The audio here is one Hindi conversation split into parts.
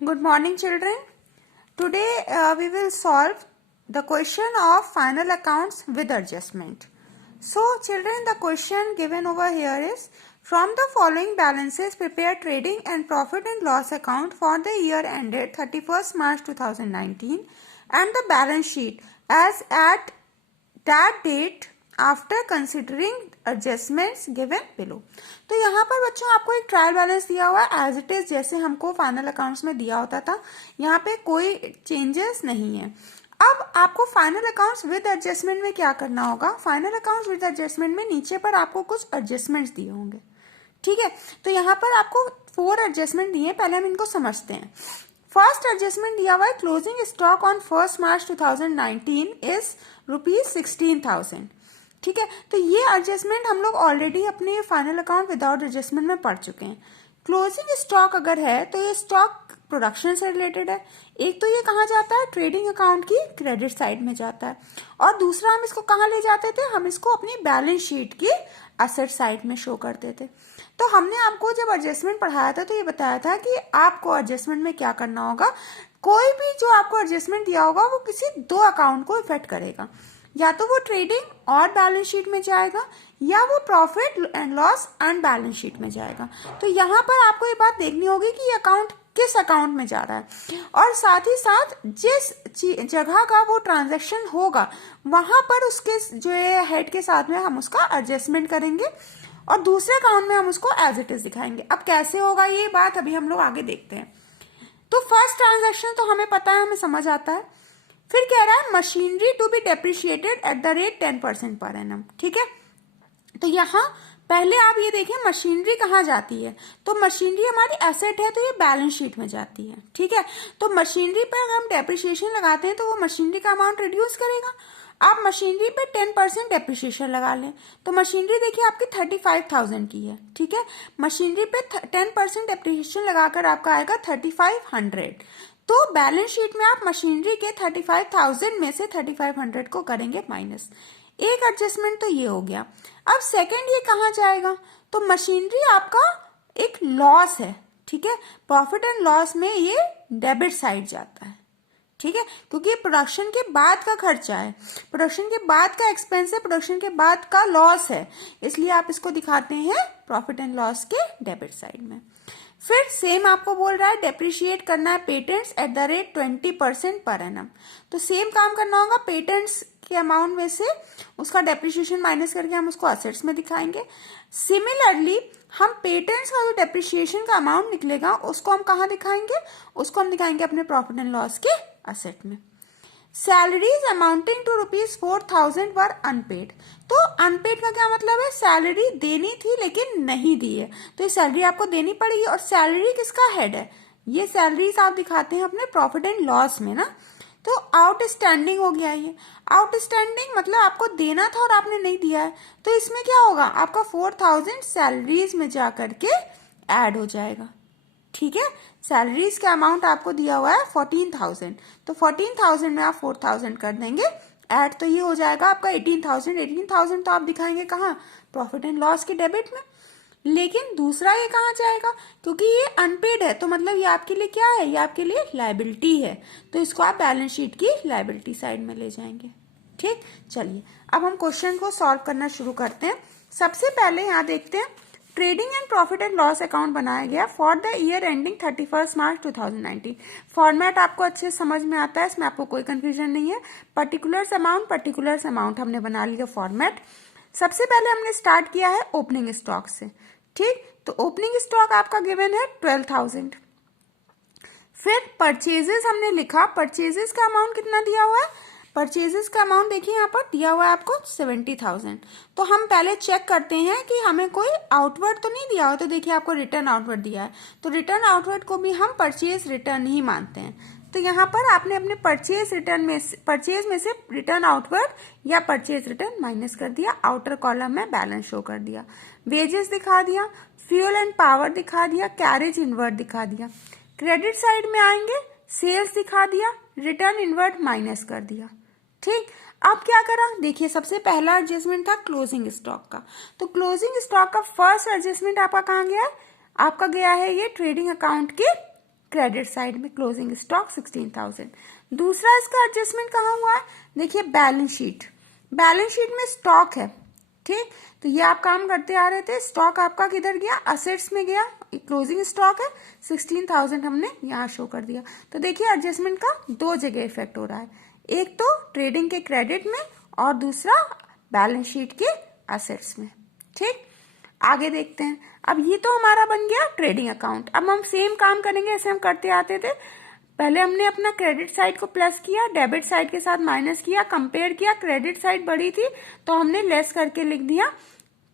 Good morning, children. Today we will solve the question of final accounts with adjustment. So, children, the question given over here is, from the following balances, prepare trading and profit and loss account for the year ended 31st March 2019 and the balance sheet as at that date after considering adjustments given below. तो यहाँ पर बच्चों आपको एक ट्रायल बैलेंस दिया हुआ है एज इट इज, जैसे हमको फाइनल अकाउंट्स में दिया होता था। यहाँ पे कोई चेंजेस नहीं है। अब आपको फाइनल अकाउंट्स विद एडजस्टमेंट में क्या करना होगा। फाइनल अकाउंट्स विद एडजस्टमेंट में नीचे पर आपको कुछ एडजस्टमेंट्स दिए होंगे, ठीक है। तो यहाँ पर आपको 4 एडजस्टमेंट दिए, पहले हम इनको समझते हैं। फर्स्ट एडजस्टमेंट दिया हुआ है, closing stock on 1 March 2019 is ₹16,000, ठीक है। तो ये एडजस्टमेंट हम लोग ऑलरेडी अपने फाइनल अकाउंट विदाउट एडजस्टमेंट में पढ़ चुके हैं। क्लोजिंग स्टॉक अगर है तो ये स्टॉक प्रोडक्शन से रिलेटेड है। एक तो ये कहाँ जाता है, ट्रेडिंग अकाउंट की क्रेडिट साइड में जाता है, और दूसरा हम इसको कहाँ ले जाते थे, हम इसको अपनी बैलेंस शीट की एसेट साइड में शो करते थे। तो हमने आपको जब एडजस्टमेंट पढ़ाया था तो ये बताया था कि आपको एडजस्टमेंट में क्या करना होगा। कोई भी जो आपको एडजस्टमेंट दिया होगा वो किसी 2 अकाउंट को इफेक्ट करेगा, या तो वो ट्रेडिंग और बैलेंस शीट में जाएगा या वो profit and loss and balance sheet में जाएगा। तो यहाँ पर आपको ये बात देखनी होगी कि ये अकाउंट किस अकाउंट में जा रहा है, और साथ ही साथ जिस जगह का वो ट्रांजैक्शन होगा वहां पर उसके जो है हेड के साथ में हम उसका एडजस्टमेंट करेंगे और दूसरे अकाउंट में हम उसको एज इट इज दिखाएंगे। अब कैसे होगा ये बात अभी हम लोग आगे देखते हैं। तो फर्स्ट ट्रांजैक्शन तो हमें पता है, हमें समझ आता है। फिर कह रहा है machinery to be depreciated at the rate 10% per annum, ठीक है। तो यहाँ पहले आप ये देखिए मशीनरी कहाँ जाती है, तो मशीनरी हमारी एसेट है तो ये बैलेंस शीट में जाती है, ठीक है। तो मशीनरी पर हम डेप्रिशिएशन लगाते हैं तो वो मशीनरी का अमाउंट रिड्यूस करेगा। आप मशीनरी पे 10% डेप्रिशिएशन लगा लें तो मशीनरी देखिए आपकी 35,000 की है, ठीक है। मशीनरी पे 10% डेप्रिशिएशन लगाकर आपका आएगा 3500। तो बैलेंस शीट में आप मशीनरी के 35,000 में से 3500 को करेंगे माइनस। एक एडजस्टमेंट तो ये हो गया। अब सेकंड ये कहाँ जाएगा, तो मशीनरी आपका एक लॉस है, ठीक है। प्रॉफिट एंड लॉस में ये डेबिट साइड जाता है, ठीक है, क्योंकि प्रोडक्शन के बाद का खर्चा है, प्रोडक्शन के बाद का एक्सपेंस है, प्रोडक्शन के बाद का लॉस है, इसलिए आप इसको दिखाते हैं प्रॉफिट एंड लॉस के डेबिट साइड में। फिर सेम आपको बोल रहा है डेप्रिशिएट करना है patents eight the rate 20% per annum. तो सेम काम करना होगा, पेटेंट्स के अमाउंट में से उसका डेप्रिशिएशन माइनस करके हम उसको असेट्स में दिखाएंगे। सिमिलरली हम पेटेंट्स का जो डेप्रिशिएशन का अमाउंट निकलेगा उसको हम कहाँ दिखाएंगे, उसको हम दिखाएंगे अपने प्रॉफिट एंड लॉस के असेट में। Salaries amounting to ₹4,000 were unpaid. तो अनपेड का क्या मतलब है, सैलरी देनी थी लेकिन नहीं दी है, तो ये सैलरी आपको देनी पड़ेगी। और सैलरी किसका हेड है, ये सैलरीज आप दिखाते हैं अपने प्रॉफिट एंड लॉस में ना। तो आउटस्टैंडिंग हो गया, ये आउटस्टैंडिंग मतलब आपको देना था और आपने नहीं दिया है, तो इसमें क्या होगा, आपका 4,000 सैलरीज में जा करके ऐड हो जाएगा, ठीक है। सैलरीज का अमाउंट आपको दिया हुआ है 14,000, तो 14,000 में आप 4,000 कर देंगे ऐड, तो ये हो जाएगा आपका 18,000। 18,000 तो आप दिखाएंगे कहाँ, प्रॉफिट एंड लॉस के डेबिट में। लेकिन दूसरा ये कहाँ जाएगा, क्योंकि ये अनपेड है तो मतलब ये आपके लिए क्या है, ये आपके लिए लायबिलिटी है, तो इसको आप बैलेंस शीट की लायबिलिटी साइड में ले जाएंगे, ठीक। चलिए अब हम क्वेश्चन को सॉल्व करना शुरू करते हैं। सबसे पहले यहाँ देखते हैं, trading and profit and loss account बनाया गया for the year ending 31 March 2019। Format आपको अच्छे समझ में आता है, इसमें आपको कोई कंफ्यूजन नहीं है। पर्टिकुलर्स अमाउंट हमने बना लिया फॉर्मेट। सबसे पहले हमने स्टार्ट किया है ओपनिंग स्टॉक से, ठीक। तो ओपनिंग स्टॉक आपका गिवन है 12,000। फिर परचेजेस हमने लिखा, परचेजेस का अमाउंट कितना दिया हुआ है, परचेजेस का अमाउंट देखिए यहाँ पर दिया हुआ है आपको 70,000। तो हम पहले चेक करते हैं कि हमें कोई आउटवर्ड तो नहीं दिया हो, तो देखिए आपको रिटर्न आउटवर्ड दिया है, तो रिटर्न आउटवर्ड को भी हम परचेज रिटर्न ही मानते हैं। तो यहाँ पर आपने अपने परचेज में से रिटर्न आउटवर्ड या परचेज रिटर्न माइनस कर दिया, आउटर कॉलम में बैलेंस शो कर दिया, वेजेस दिखा दिया, फ्यूल एंड पावर दिखा दिया, कैरेज इनवर्ट दिखा दिया। क्रेडिट साइड में आएंगे, सेल्स दिखा दिया, रिटर्न इनवर्ट माइनस कर दिया, ठीक। अब क्या करा, देखिए सबसे पहला एडजस्टमेंट था क्लोजिंग स्टॉक का, तो क्लोजिंग स्टॉक का फर्स्ट एडजस्टमेंट आपका कहाँ गया है, आपका गया है ये ट्रेडिंग अकाउंट के क्रेडिट साइड में क्लोजिंग स्टॉक 16,000। दूसरा इसका एडजस्टमेंट कहाँ हुआ है, देखिए बैलेंस शीट, बैलेंस शीट में स्टॉक है, ठीक। तो ये आप काम करते आ रहे थे, स्टॉक आपका किधर गया, असेट्स में गया, क्लोजिंग स्टॉक है 16,000 हमने यहाँ शो कर दिया। तो देखिए एडजस्टमेंट का दो जगह इफेक्ट हो रहा है, एक तो ट्रेडिंग के क्रेडिट में और दूसरा बैलेंस शीट के असेट्स में, ठीक। आगे देखते हैं, अब ये तो हमारा बन गया ट्रेडिंग अकाउंट। अब हम सेम काम करेंगे जैसे हम करते आते थे, पहले हमने अपना क्रेडिट साइड को प्लस किया, डेबिट साइड के साथ माइनस किया, कंपेयर किया, क्रेडिट साइड बड़ी थी तो हमने लेस करके लिख दिया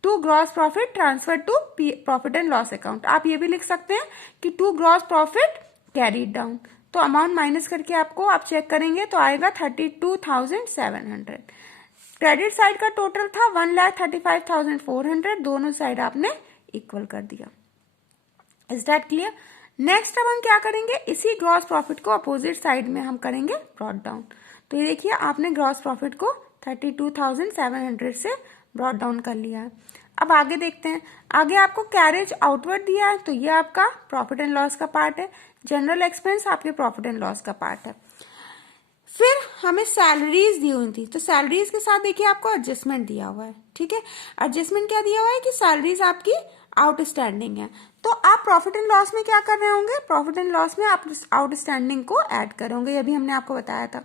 to gross profit transfer to profit and loss account. आप ये भी लिख सकते हैं कि to gross profit carried down. तो अमाउंट माइनस करके आपको आप चेक करेंगे तो आएगा 32,700। क्रेडिट साइड का टोटल था 1,35,400, दोनों साइड आपने इक्वल कर दिया। Is that clear? नेक्स्ट अब हम क्या करेंगे, इसी ग्रॉस प्रॉफिट को अपोजिट साइड में हम करेंगे ब्रॉट डाउन। तो ये देखिए आपने ग्रॉस प्रॉफिट को 32,700 से ब्रॉट डाउन कर लिया है। अब आगे देखते हैं, आगे आपको कैरेज आउटवर्ड दिया है तो ये आपका प्रॉफिट एंड लॉस का पार्ट है, जनरल एक्सपेंस आपके प्रॉफिट एंड लॉस का पार्ट है। फिर हमें सैलरीज दी हुई थी, तो सैलरीज के साथ देखिए आपको एडजस्टमेंट दिया हुआ है, ठीक है। एडजस्टमेंट क्या दिया हुआ है कि सैलरीज आपकी आउटस्टैंडिंग है, तो आप प्रॉफिट एंड लॉस में क्या कर रहे होंगे, प्रॉफिट एंड लॉस में आप आउटस्टैंडिंग को ऐड करोगे, ये भी हमने आपको बताया था।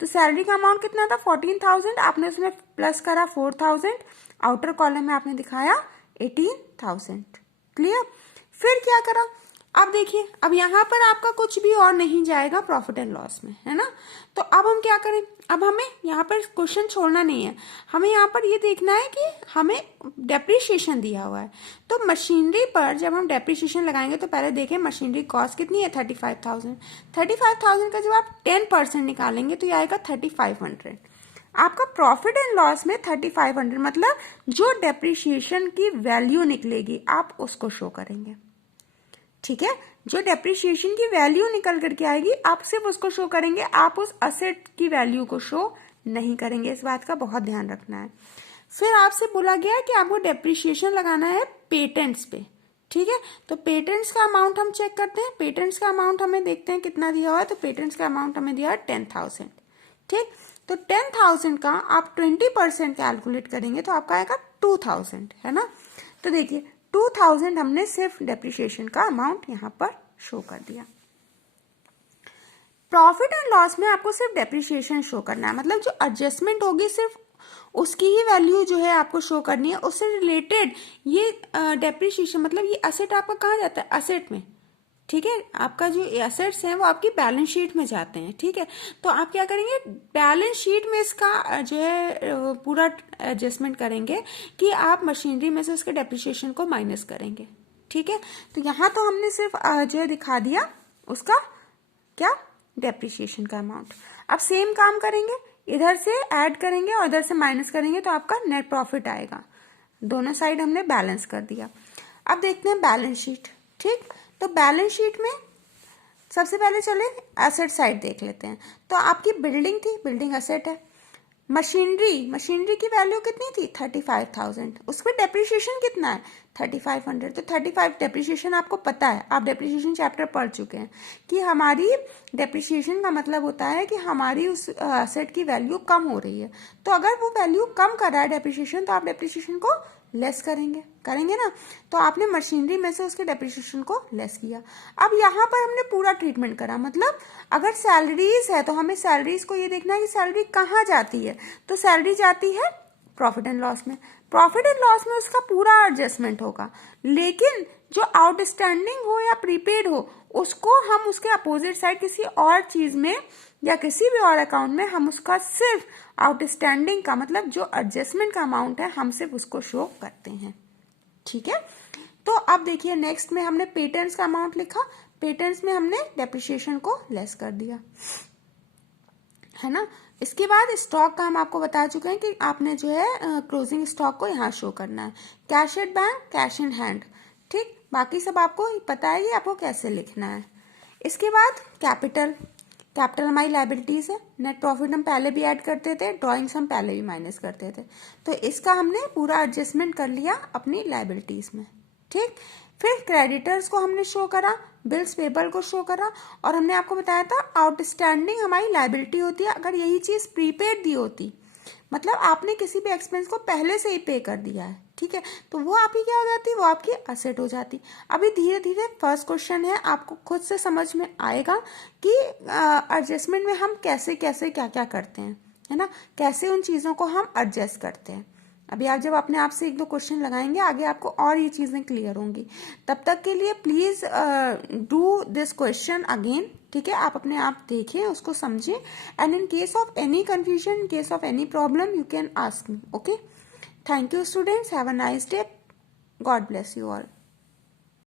तो सैलरी का अमाउंट कितना था 14,000, आपने उसमें प्लस करा 4,000, आउटर कॉलम में आपने दिखाया 18,000। क्लियर? फिर क्या करा, अब देखिए अब यहाँ पर आपका कुछ भी और नहीं जाएगा प्रॉफिट एंड लॉस में, है ना। तो अब हम क्या करें, अब हमें यहाँ पर क्वेश्चन छोड़ना नहीं है, हमें यहाँ पर ये देखना है कि हमें डेप्रिसिएशन दिया हुआ है। तो मशीनरी पर जब हम डेप्रिसिएशन लगाएंगे तो पहले देखें मशीनरी कॉस्ट कितनी है 35,000। 35,000 का जब आप 10% निकालेंगे तो ये आएगा 3,500। आपका प्रॉफिट एंड लॉस में 3,500 मतलब जो डेप्रिसिएशन की वैल्यू निकलेगी आप उसको शो करेंगे, ठीक है। जो डेप्रिसिएशन की वैल्यू निकल करके आएगी आप सिर्फ उसको शो करेंगे, आप उस असेट की वैल्यू को शो नहीं करेंगे, इस बात का बहुत ध्यान रखना है। फिर आपसे बोला गया है कि आपको डेप्रिसिएशन लगाना है पेटेंट्स पे, ठीक है। तो पेटेंट्स का अमाउंट हम चेक करते हैं, पेटेंट्स का अमाउंट हमें देखते हैं कितना दिया हुआ है। तो पेटेंट्स का अमाउंट हमें दिया है 10,000, ठीक। तो 10,000 का आप 20% कैलकुलेट करेंगे तो आपका आएगा 2,000, है ना। तो देखिए 2,000 हमने सिर्फ डेप्रिसिएशन का अमाउंट यहाँ पर शो कर दिया। प्रॉफिट एंड लॉस में आपको सिर्फ डेप्रिसिएशन शो करना है, मतलब जो एडजस्टमेंट होगी सिर्फ उसकी ही वैल्यू जो है आपको शो करनी है, उससे रिलेटेड ये डेप्रिसिएशन मतलब ये असेट आपका कहाँ जाता है, असेट में, ठीक है। आपका जो एसेट्स हैं वो आपकी बैलेंस शीट में जाते हैं, ठीक है। तो आप क्या करेंगे, बैलेंस शीट में इसका जो है पूरा एडजस्टमेंट करेंगे कि आप मशीनरी में से उसके डेप्रिसिएशन को माइनस करेंगे, ठीक है। तो यहाँ तो हमने सिर्फ जो है दिखा दिया उसका क्या, डेप्रिसिएशन का अमाउंट। अब सेम काम करेंगे, इधर से ऐड करेंगे और इधर से माइनस करेंगे तो आपका नेट प्रॉफिट आएगा। दोनों साइड हमने बैलेंस कर दिया। अब देखते हैं बैलेंस शीट, ठीक। तो बैलेंस शीट में सबसे पहले चले एसेट साइड देख लेते हैं। तो आपकी बिल्डिंग थी, बिल्डिंग एसेट है। मशीनरी की वैल्यू कितनी थी 35,000, उस पर डेप्रिसिएशन कितना है 3,500। तो 35 डेप्रिसिएशन आपको पता है, आप डेप्रिसिएशन चैप्टर पढ़ चुके हैं कि हमारी डेप्रिसिएशन का मतलब होता है कि हमारी उस एसेट की वैल्यू कम हो रही है। तो अगर वो वैल्यू कम कर रहा है डेप्रिसिएशन तो आप डेप्रिसिएशन को लेस करेंगे ना। तो आपने मशीनरी में से उसके डेप्रिसिएशन को लेस किया। अब यहाँ पर हमने पूरा ट्रीटमेंट करा, मतलब अगर सैलरीज है तो हमें सैलरीज को ये देखना है कि सैलरी कहाँ जाती है। तो सैलरी जाती है प्रॉफिट एंड लॉस में, प्रॉफिट एंड लॉस में उसका पूरा एडजस्टमेंट होगा, लेकिन जो आउटस्टैंडिंग हो या प्रीपेड हो उसको हम उसके अपोजिट साइड किसी और चीज में या किसी भी और अकाउंट में हम उसका सिर्फ आउटस्टैंडिंग का मतलब जो एडजस्टमेंट का अमाउंट है हम सिर्फ उसको शो करते हैं, ठीक है। तो अब देखिए नेक्स्ट में हमने पेटेंट्स का अमाउंट लिखा, पेटेंट्स में हमने डेप्रिसिएशन को लेस कर दिया, है ना। इसके बाद स्टॉक का हम आपको बता चुके हैं कि आपने जो है क्लोजिंग स्टॉक को यहाँ शो करना है, cash at bank, cash in hand, ठीक। बाकी सब आपको पता है कि आपको कैसे लिखना है। इसके बाद कैपिटल हमारी लाइबिलिटीज है, नेट प्रॉफिट हम पहले भी ऐड करते थे, ड्रॉइंग्स हम पहले भी माइनस करते थे। तो इसका हमने पूरा एडजस्टमेंट कर लिया अपनी लाइबिलिटीज में, ठीक। फिर क्रेडिटर्स को हमने शो करा, बिल्स पेबल को शो करा, और हमने आपको बताया था आउटस्टैंडिंग हमारी लायबिलिटी होती है। अगर यही चीज प्रीपेड दी होती, मतलब आपने किसी भी एक्सपेंस को पहले से ही पे कर दिया है, ठीक है, तो वो आपकी क्या हो जाती, वो आपकी असेट हो जाती। अभी धीरे धीरे फर्स्ट क्वेश्चन है, आपको खुद से समझ में आएगा कि एडजस्टमेंट में हम कैसे कैसे क्या क्या करते हैं, है ना, कैसे उन चीज़ों को हम एडजस्ट करते हैं। अभी आप जब अपने आप से एक दो क्वेश्चन लगाएंगे, आगे आपको और ये चीज़ें क्लियर होंगी। तब तक के लिए please do this question again, ठीक है, आप अपने आप देखें, उसको समझें, and in case of any confusion, in case of any problem, you can ask me, okay. Thank you students, have a nice day, God bless you all.